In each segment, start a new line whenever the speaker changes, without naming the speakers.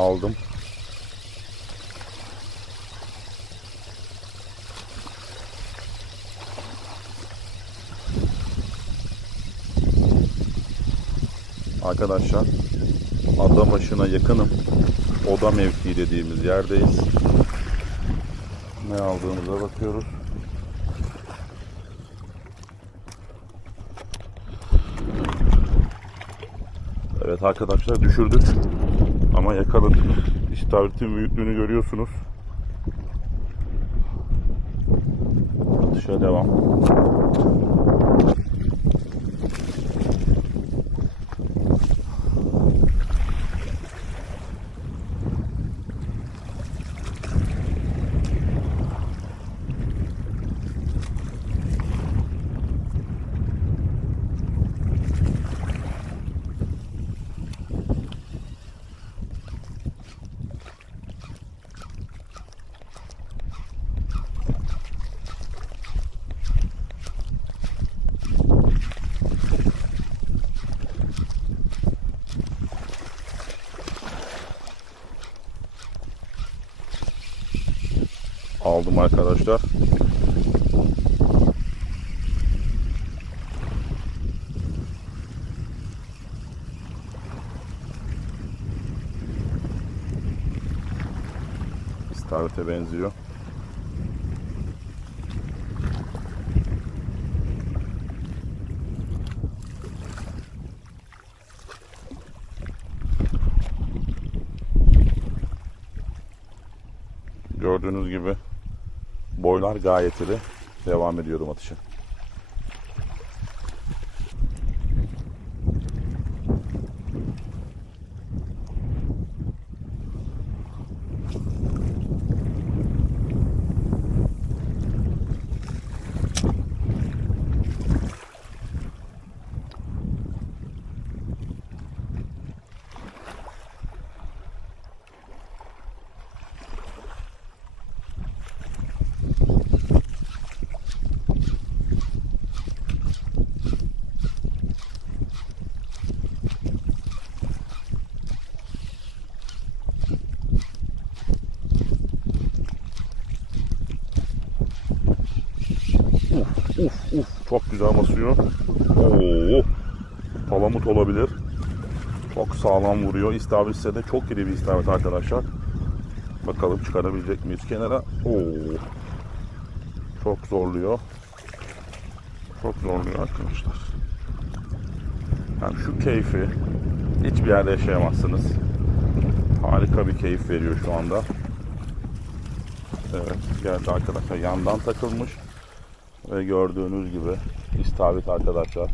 Aldım. Arkadaşlar ada başına yakınım. Oda mevkii dediğimiz yerdeyiz. Ne aldığımıza bakıyoruz. Evet arkadaşlar düşürdük. Ama yakaladık. İstavritin büyüklüğünü görüyorsunuz. Atışa devam. Aldım arkadaşlar. İstavrite benziyor. Gördüğünüz gibi boylar gayet iri. Devam ediyorum atışa. Basıyor. Oo, palamut olabilir. Çok sağlam vuruyor. İstavrit ise de çok iri bir istavrit arkadaşlar. Bakalım çıkarabilecek miyiz kenara? Oo. Çok zorluyor. Çok zorluyor arkadaşlar. Yani şu keyfi hiçbir yerde yaşayamazsınız. Harika bir keyif veriyor şu anda. Evet geldi arkadaşlar yandan takılmış. Ve gördüğünüz gibi istavrit arkadaşlar.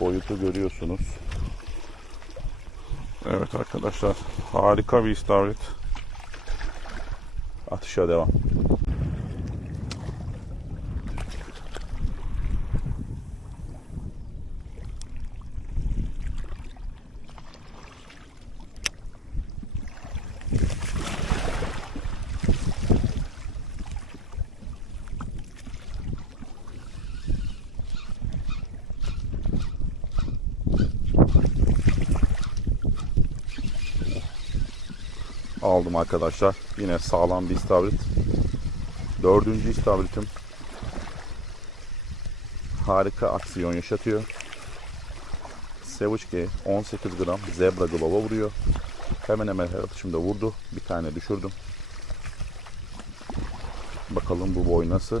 Boyutu görüyorsunuz. Evet arkadaşlar harika bir istavrit. Atışa devam. Aldım arkadaşlar. Yine sağlam bir istavrit. Dördüncü istavritim. Harika aksiyon yaşatıyor. Savage 18 gram zebra glova vuruyor. Hemen hemen her atışımda vurdu. Bir tane düşürdüm. Bakalım bu boy nasıl.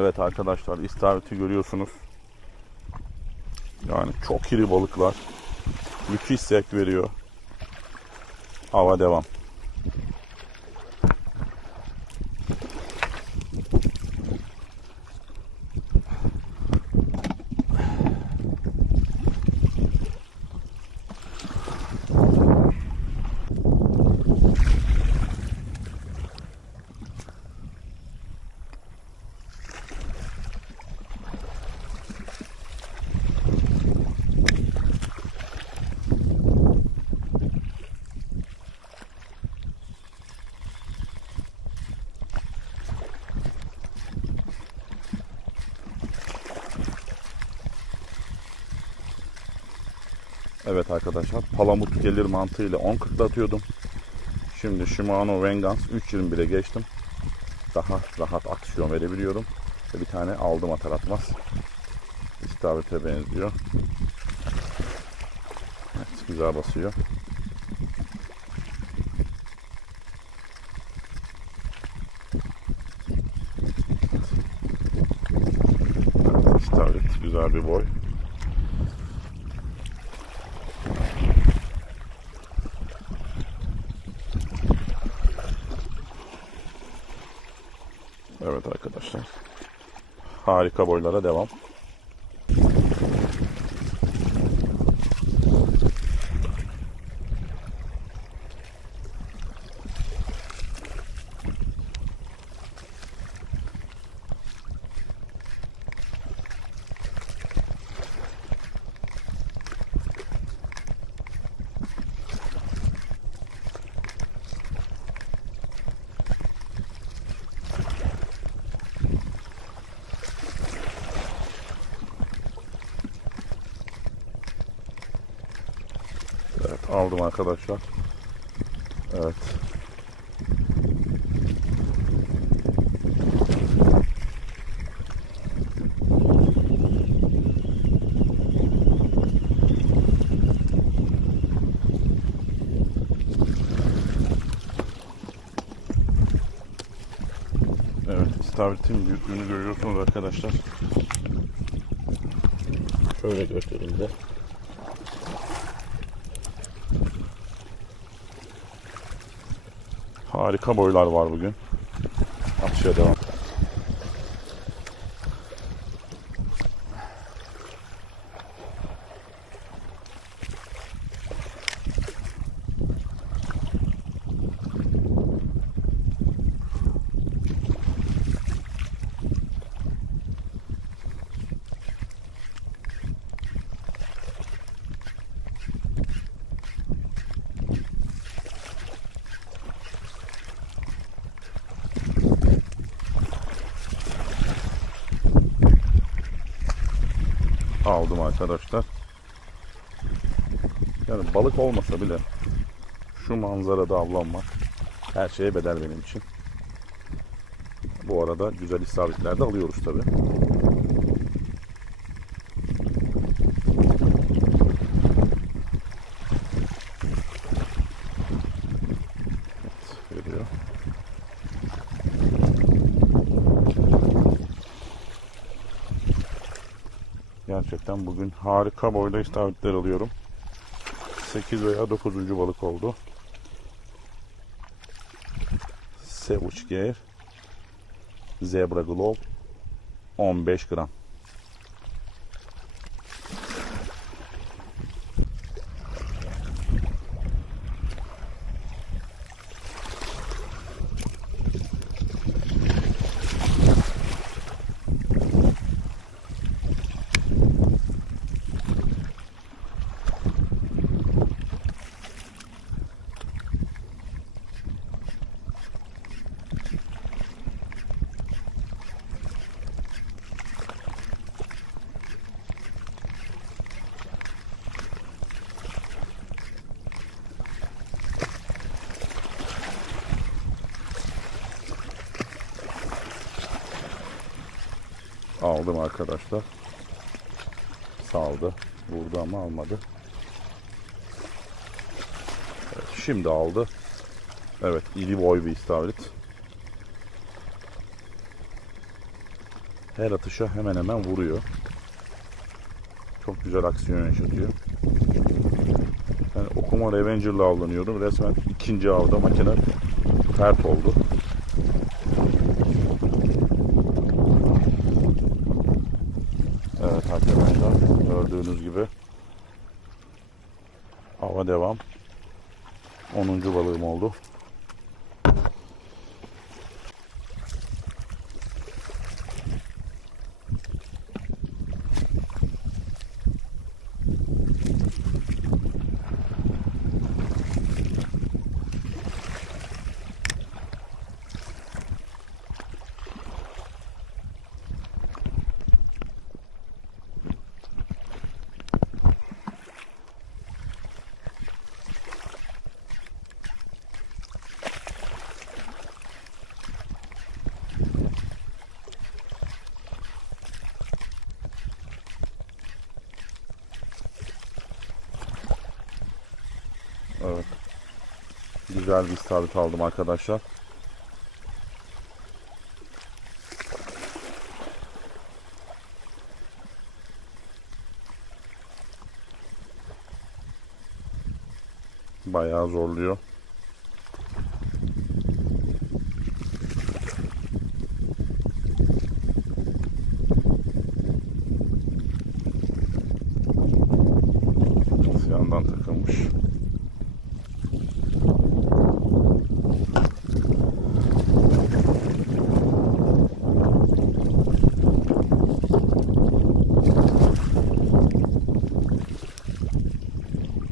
Evet arkadaşlar istavriti görüyorsunuz. Yani çok iri balıklar. Müthiş zevk veriyor. Hava devam. Evet arkadaşlar palamut gelir mantığıyla 10.40'da atıyordum. Şimdi Shimano Vengeance 3.21'e geçtim. Daha rahat aksiyon verebiliyorum. Ve bir tane aldım atar atmaz. İstavrit'e benziyor. Evet, güzel basıyor. Evet, İstavrit güzel bir boy. Evet arkadaşlar. Harika boylara devam. Evet aldım arkadaşlar. Evet. Evet, istavritin büyüklüğünü görüyorsunuz arkadaşlar. Şöyle göstereyim de. Harika boylar var bugün. Atışa devam. Aldım arkadaşlar. Yani balık olmasa bile şu manzarada avlanmak her şeye bedel benim için. Bu arada güzel isabetler de alıyoruz tabi. Evet, veriyor. Gerçekten bugün harika boyda istavritler alıyorum. 8 veya 9. balık oldu. Sevuç Gear Zebra Glow 15 gram. Aldım arkadaşlar. Saldı. Vurdu ama almadı. Evet, şimdi aldı. Evet, iri boy bir istavrit. Her atışa hemen hemen vuruyor. Çok güzel aksiyon yaşatıyor. Yani okuma Revenger'la avlanıyordum. Resmen ikinci avda makine pert oldu. Evet arkadaşlar gördüğünüz gibi hava devam. 10. balığım oldu. Evet. Güzel bir istavrit aldım arkadaşlar. Bayağı zorluyor. Yandan takılmış.